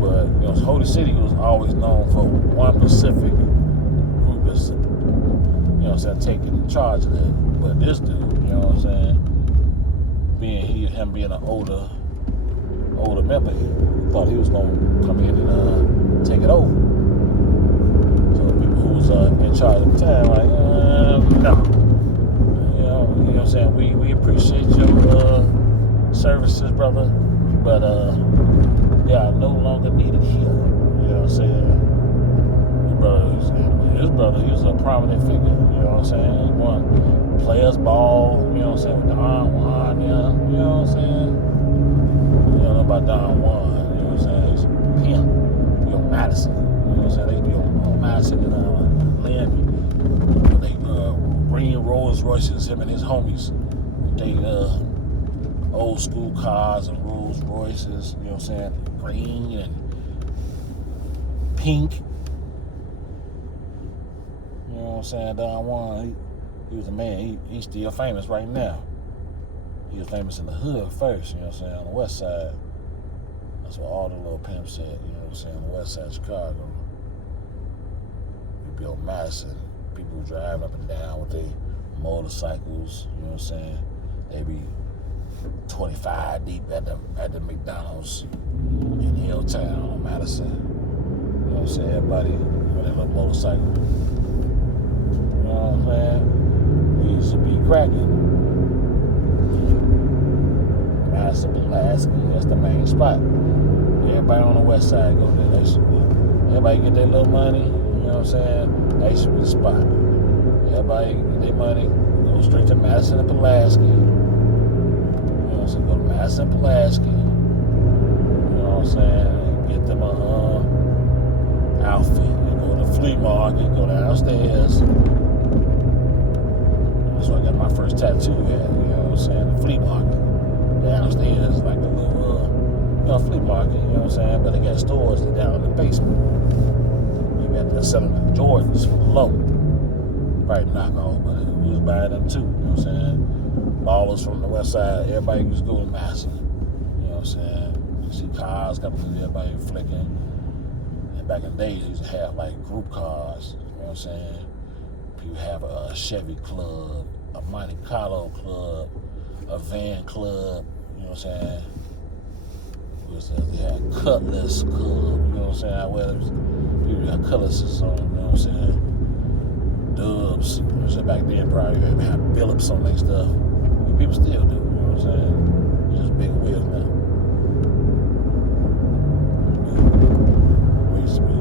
But you know, Holy City was always known for one specific group that's, you know what I'm saying, taking charge of that. But this dude, you know what I'm saying, him being an older member, he thought he was gonna come in and take it over. So the people who was in charge at the time, like, no. You know what I'm saying? We appreciate your services, brother, but they are no longer needed here. You know what I'm saying? His brother, he was a prominent figure, you know what I'm saying? He won players ball, you know what I'm saying, with Don Juan, you know what I'm saying? You don't know about Don Juan, you know what I'm saying? He's a pimp, you know, Madison, you know what I'm saying? They be on Madison and Miami. They green Rolls Royces, him and his homies. They old school cars and Rolls Royces, you know what I'm saying? Green and pink. You know what I'm saying? Don Juan, he was a man. He's still famous right now. He was famous in the hood first, you know what I'm saying, on the west side. That's what all the little pimps said, you know what I'm saying, on the west side of Chicago. You built Madison. People driving up and down with their motorcycles, you know what I'm saying? They be 25 deep at the McDonald's in Hilltown, Madison. You know what I'm saying? Everybody with their little motorcycle. You know what I'm saying? He used to be cracking. Madison, Pulaski, that's the main spot. Everybody on the west side go there. Everybody get their little money, you know what I'm saying? That should be the spot. Everybody get their money, go straight to Madison and Pulaski. You know what I'm saying? Go to Madison and Pulaski. You know what I'm saying? Get them a flea market, go downstairs. That's where I got my first tattoo at, you know what I'm saying? The flea market. Downstairs, like a little, flea market, you know what I'm saying? But they got stores down in the basement. You got that selling the Jordans for low. Probably knockoff, but we was buying them too, you know what I'm saying? Ballers from the west side, everybody was going massive, you know what I'm saying? You see cars coming through, everybody flicking. And back in the days, they used to have like group cars, you know what I'm saying? People have a Chevy club, a Monte Carlo club, a van club, you know what I'm saying? They had Cutlass club, you know what I'm saying? Well, people got cutlasses on, you know what I'm saying? Dubs, you know what I'm saying? Back then, probably had Phillips on their stuff. People still do, you know what I'm saying? It's just big wheels now. We used to be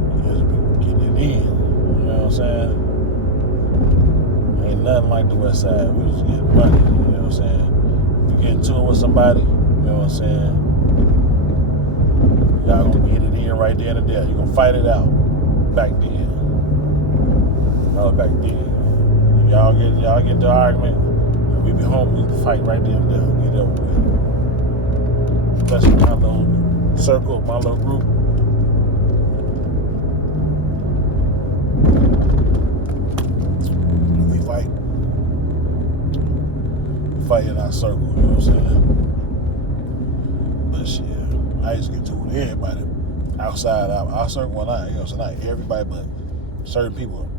getting it in, you know what I'm saying? Ain't nothing like the west side. We was getting money, you know what I'm saying? If you get into it with somebody, you know what I'm saying? Y'all gonna get it in right there and there. You gonna fight it out. Back then. Back then. Y'all get the argument. We be home, we fight right there and there, get over with. Especially my little circle, my little group. We fight. We fight in our circle, you know what I'm saying? But shit, I used to get to it with everybody outside our circle. Well, not, you know, so not everybody, but certain people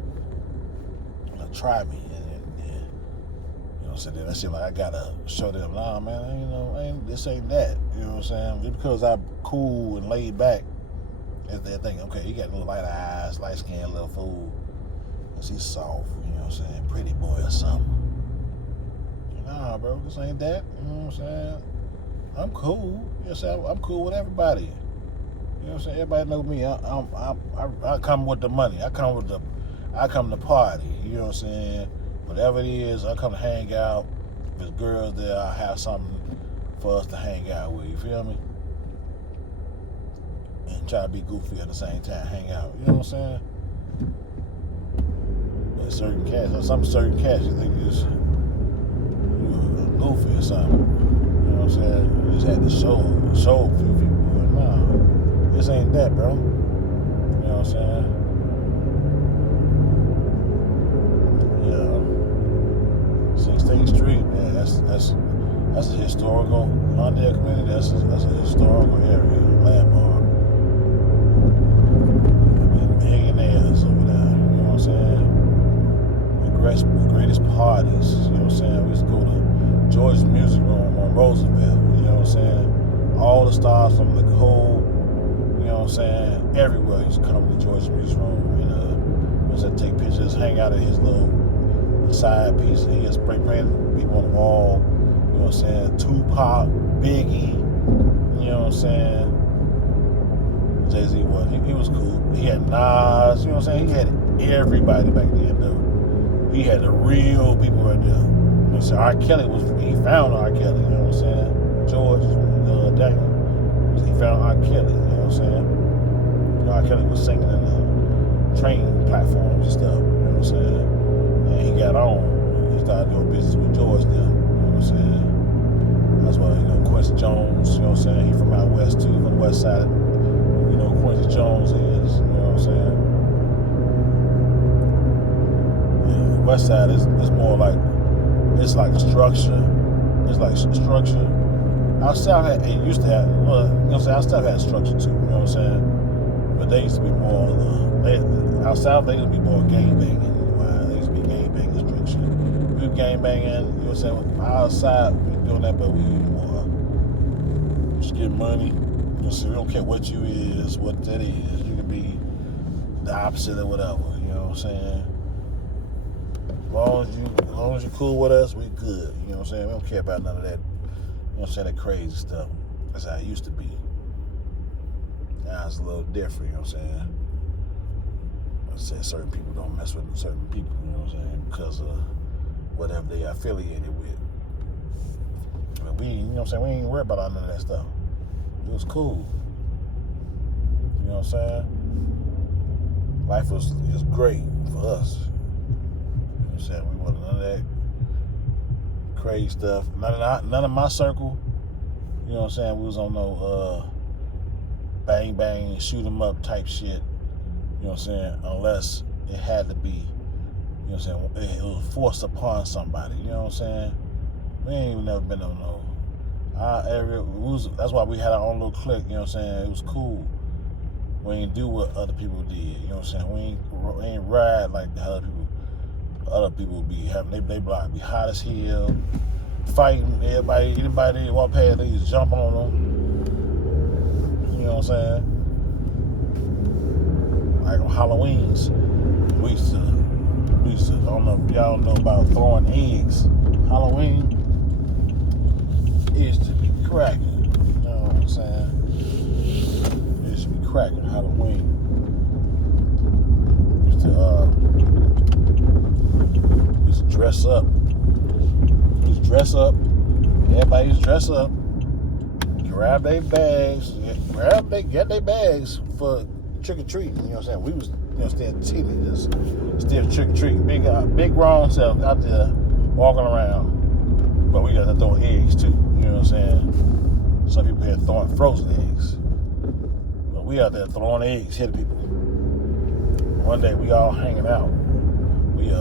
try me. So then I said, like, I gotta show them, nah, man, this ain't that. You know what I'm saying? Just because I'm cool and laid back, they think, okay, he got little light eyes, light skinned little fool. Cause he's soft, you know what I'm saying? Pretty boy or something. Nah, bro, this ain't that. You know what I'm saying? I'm cool. You know what I'm saying? I'm cool with everybody. You know what I'm saying? Everybody know me. I come with the money. I come to party. You know what I'm saying? Whatever it is, I come to hang out. If there's girls there, I have something for us to hang out with. You feel me? And try to be goofy at the same time, hang out. You know what I'm saying? But certain cats, you think is goofy or something. You know what I'm saying? You just had to show a few people. Like, nah, this ain't that, bro. You know what I'm saying? 16th Street, man, that's a historical Mondale community. That's a historical area, landmark. Millionaires over there, you know what I'm saying? The greatest parties, you know what I'm saying? We used to go to George's Music Room on Roosevelt, you know what I'm saying? All the stars from the whole, you know what I'm saying? Everywhere used to come to George's Music Room and used to take pictures, hang out at his little side piece, and he had spray painted people on the wall, you know what I'm saying? Tupac, Biggie, you know what I'm saying? Jay-Z was, he was cool. He had Nas, you know what I'm saying? He had everybody back then, though. He had the real people right there. You know what I'm saying? R. Kelly he found R. Kelly, you know what I'm saying? George Daniel, he found R. Kelly, you know what I'm saying? R. Kelly was singing in the train platforms and stuff, you know what I'm saying? And he got on. He started doing business with George then. You know what I'm saying? That's why, Quincy Jones, you know what I'm saying? He from out west too, from the west side. You know who Quincy Jones is, you know what I'm saying? Yeah, the west side is more like, it's like structure. It's like structure. Our South used to have, you know what I'm saying? Our South had structure too, you know what I'm saying? But they used to be more, our South, they used to be more gang banging. Gang banging, you know what I'm saying? Outside, we doing that, but we more just get money. You know, so we don't care what you is, what that is. You can be the opposite or whatever. You know what I'm saying? As long as you're cool with us, we good. You know what I'm saying? We don't care about none of that. You know what I'm saying? That crazy stuff. That's how it used to be. Now it's a little different. You know what I'm saying? I said certain people don't mess with certain people. You know what I'm saying? Because of whatever they are affiliated with. But we, you know what I'm saying, we ain't worried about none of that stuff. It was cool. You know what I'm saying? life was just great for us. You know what I'm saying? We wasn't none of that crazy stuff. None of my circle. You know what I'm saying? We was on no bang bang, shoot 'em up type shit. You know what I'm saying? Unless it had to be. You know what I'm saying? It was forced upon somebody. You know what I'm saying? We ain't even never been on no. Our area, that's why we had our own little clique. You know what I'm saying? It was cool. We ain't do what other people did. You know what I'm saying? We ain't ride like the other people be having. They block be hot as hell, fighting everybody. Anybody that walk past, they just jump on them. You know what I'm saying? Like on Halloweens, we used to. I don't know if y'all know about throwing eggs. Halloween, it used to be cracking. You know what I'm saying? It used to be cracking Halloween. Used to dress up. Everybody used to dress up. Grab their bags. Get their bags for trick or treating. You know what I'm saying? We was still teenagers, still trick or treating. Big grown self out there walking around. But we got to throw eggs too. You know what I'm saying? Some people here throwing frozen eggs. But we out there throwing eggs, hitting people. One day we all hanging out. We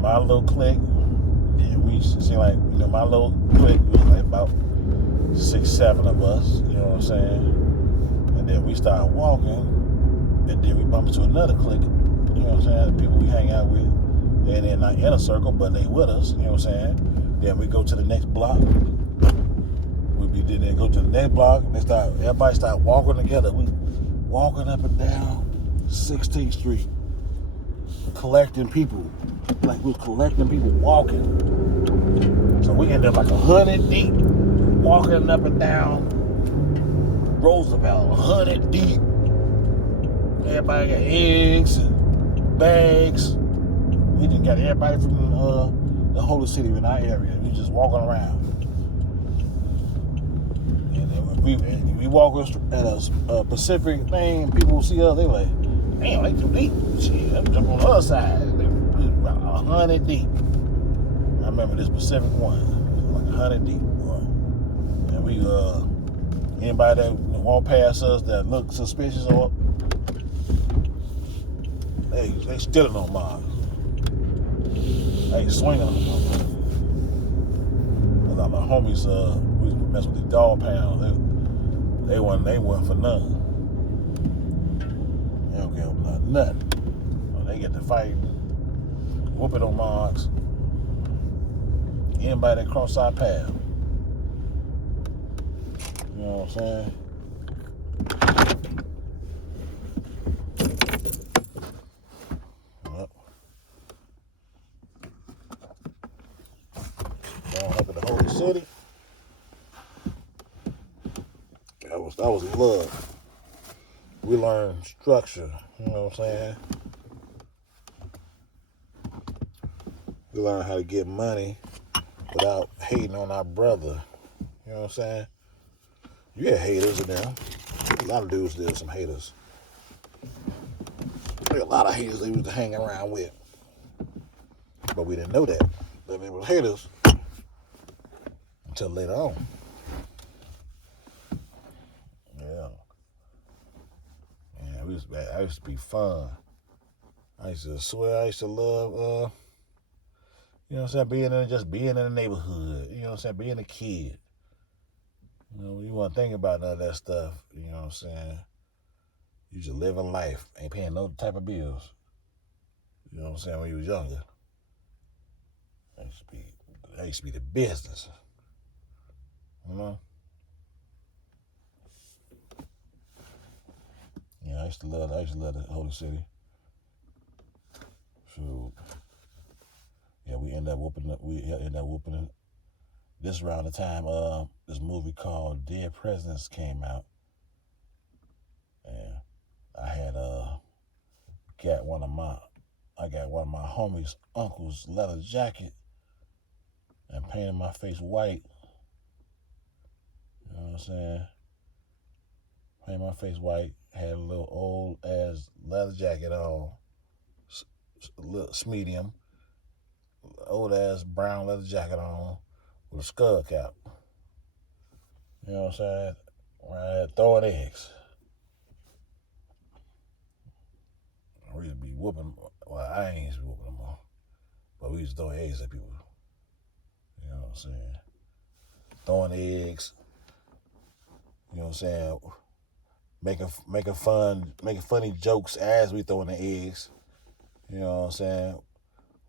my little clique, and we seem like, my little clique was like about 6, 7 of us, you know what I'm saying? And then we started walking, and then we bumped into another clique, you know what I'm saying? The people we hang out with. And they're not in a circle, but they with us, you know what I'm saying? Then we go to the next block. Then go to the next block. Everybody start walking together. We walking up and down 16th Street, collecting people. Like we collecting people walking. So we ended up like 100 deep, walking up and down Roosevelt, 100 deep. Everybody got eggs and bags. We done got everybody from the Holy City in our area. We just walking around. And we walk at a Pacific thing, people see us, they like, damn, they too deep. Shit, I'm jumping on the other side. They about 100 deep. I remember this Pacific one, like 100 deep. And we, anybody that walk past us that look suspicious or they stealing on mine. They swinging on them. My homies, we was messing with the dog pound. They wasn't for nothing. They don't care about nothing. When they get to fighting, whooping on marks. Anybody that cross our path. You know what I'm saying? Yep. Going up in the Holy City. That was love. We learned structure, you know what I'm saying? We learned how to get money without hating on our brother. You know what I'm saying? You had haters in there. A lot of dudes did some haters. There were a lot of haters they used to hang around with. But we didn't know that they were haters until later on. Yeah. I used to be fun. I used to swear I used to love, you know what I'm saying, being in the neighborhood. You know what I'm saying, being a kid. You know, you want to think about none of that stuff. You know what I'm saying? You just living life, ain't paying no type of bills. You know what I'm saying? When you was younger, that used to be the business. You know? Yeah, I used to love the Holy City. So, yeah, we ended up whooping it. This around the time this movie called Dead Presidents came out. And I had got one of my homies' uncle's leather jacket and painted my face white. You know what I'm saying? Painted my face white, had a little old ass leather jacket on, little medium, old ass brown leather jacket on with a skull cap. You know what I'm saying? Right, throwing eggs. We used to be whooping. Well, I ain't used to be whooping them all, but we used to throw eggs at people. You know what I'm saying? Throwing eggs. You know what I'm saying? Making funny jokes as we throwing the eggs. You know what I'm saying?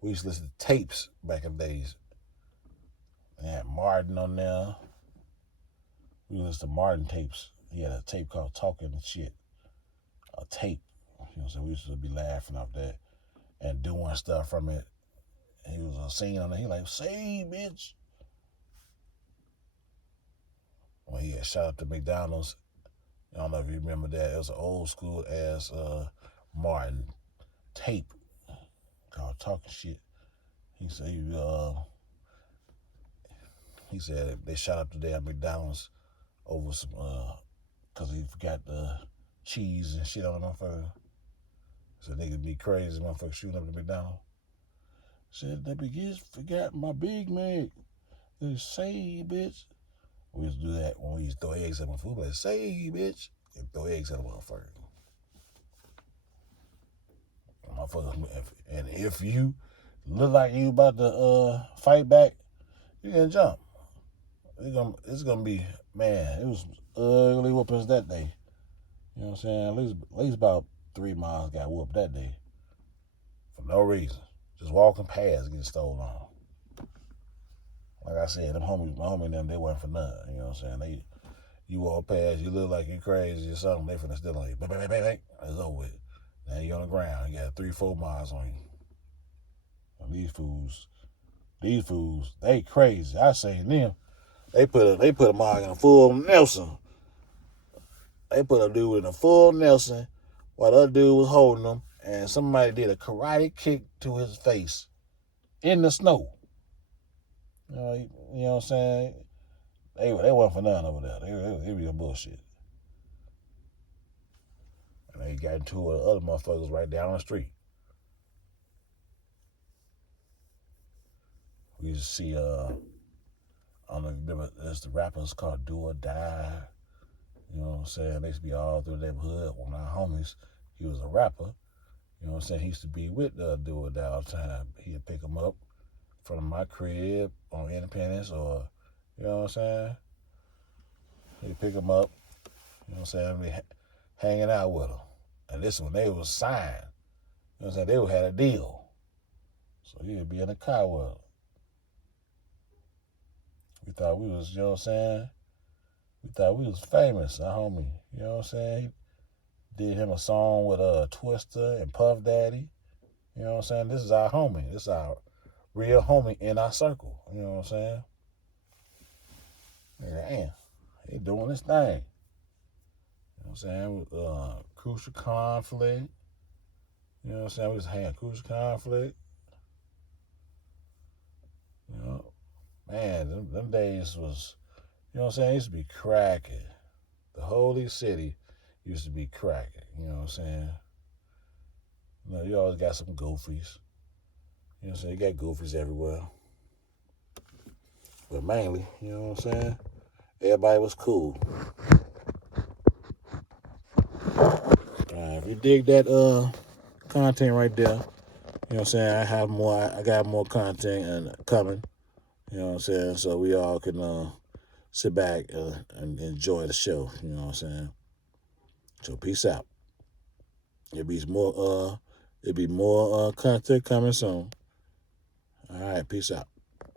We used to listen to tapes back in the days. They had Martin on there. We listened to Martin tapes. He had a tape called Talking and Shit. A tape. You know what I'm saying? We used to be laughing off that and doing stuff from it. And he was a scene on there. He like, say, bitch. When he had shot up to McDonald's, I don't know if you remember that. It was an old school ass Martin tape called Talking Shit. He said they shot up today at McDonald's over some because he forgot the cheese and shit on them for. So niggas be crazy, motherfucker shooting up at McDonald's. Said they forgot my Big Mac. They say, bitch. We used to do that when we used to throw eggs at my food. Like, say, bitch, and throw eggs at a motherfucker. And if you look like you about to fight back, you can jump. It's gonna be, man, it was ugly whoopings that day. You know what I'm saying? At least about 3 miles got whooped that day. For no reason. Just walking past getting stolen on. Like I said, my homie them, they wasn't for nothing. You know what I'm saying? You walk past, you look like you crazy or something, they finna steal on you. Bang, bang, bang, bang. It's over with. Now you on the ground. You got 3-4 miles on you. And these fools, they crazy. I seen them. They put a mark in a full Nelson. They put a dude in a full Nelson while the other dude was holding him, and somebody did a karate kick to his face in the snow. You know what I'm saying? They wasn't for nothing over there. They real bullshit. And they got into it with other motherfuckers right down the street. We used to see I don't know if you remember, there's the rappers called Do or Die. You know what I'm saying? They used to be all through the neighborhood. One of our homies, he was a rapper. You know what I'm saying? He used to be with Do or Die all the time. He'd pick them up from my crib on Independence or, you know what I'm saying? He'd pick them up, you know what I'm saying? Be hanging out with them. And this when they was signed. You know what I'm saying? They had a deal. So he'd be in the car with them. We thought we was, you know what I'm saying? We thought we was famous, our homie. You know what I'm saying? He did him a song with Twister and Puff Daddy. You know what I'm saying? This is our homie. This is our real homie in our circle. You know what I'm saying? Damn, he doing this thing. You know what I'm saying? Crucial Conflict. You know what I'm saying? We was hanging Crucial Conflict. You know, man, them days was, you know what I'm saying? It used to be cracking. The holy city used to be cracking. You know what I'm saying? You know, you always got some goofies. You know what I'm saying? You got goofies everywhere. But mainly, you know what I'm saying? Everybody was cool. If you dig that content right there, you know what I'm saying? I got more content coming. You know what I'm saying? So we all can sit back and enjoy the show. You know what I'm saying? So peace out. It'll be more content coming soon. All right, peace out.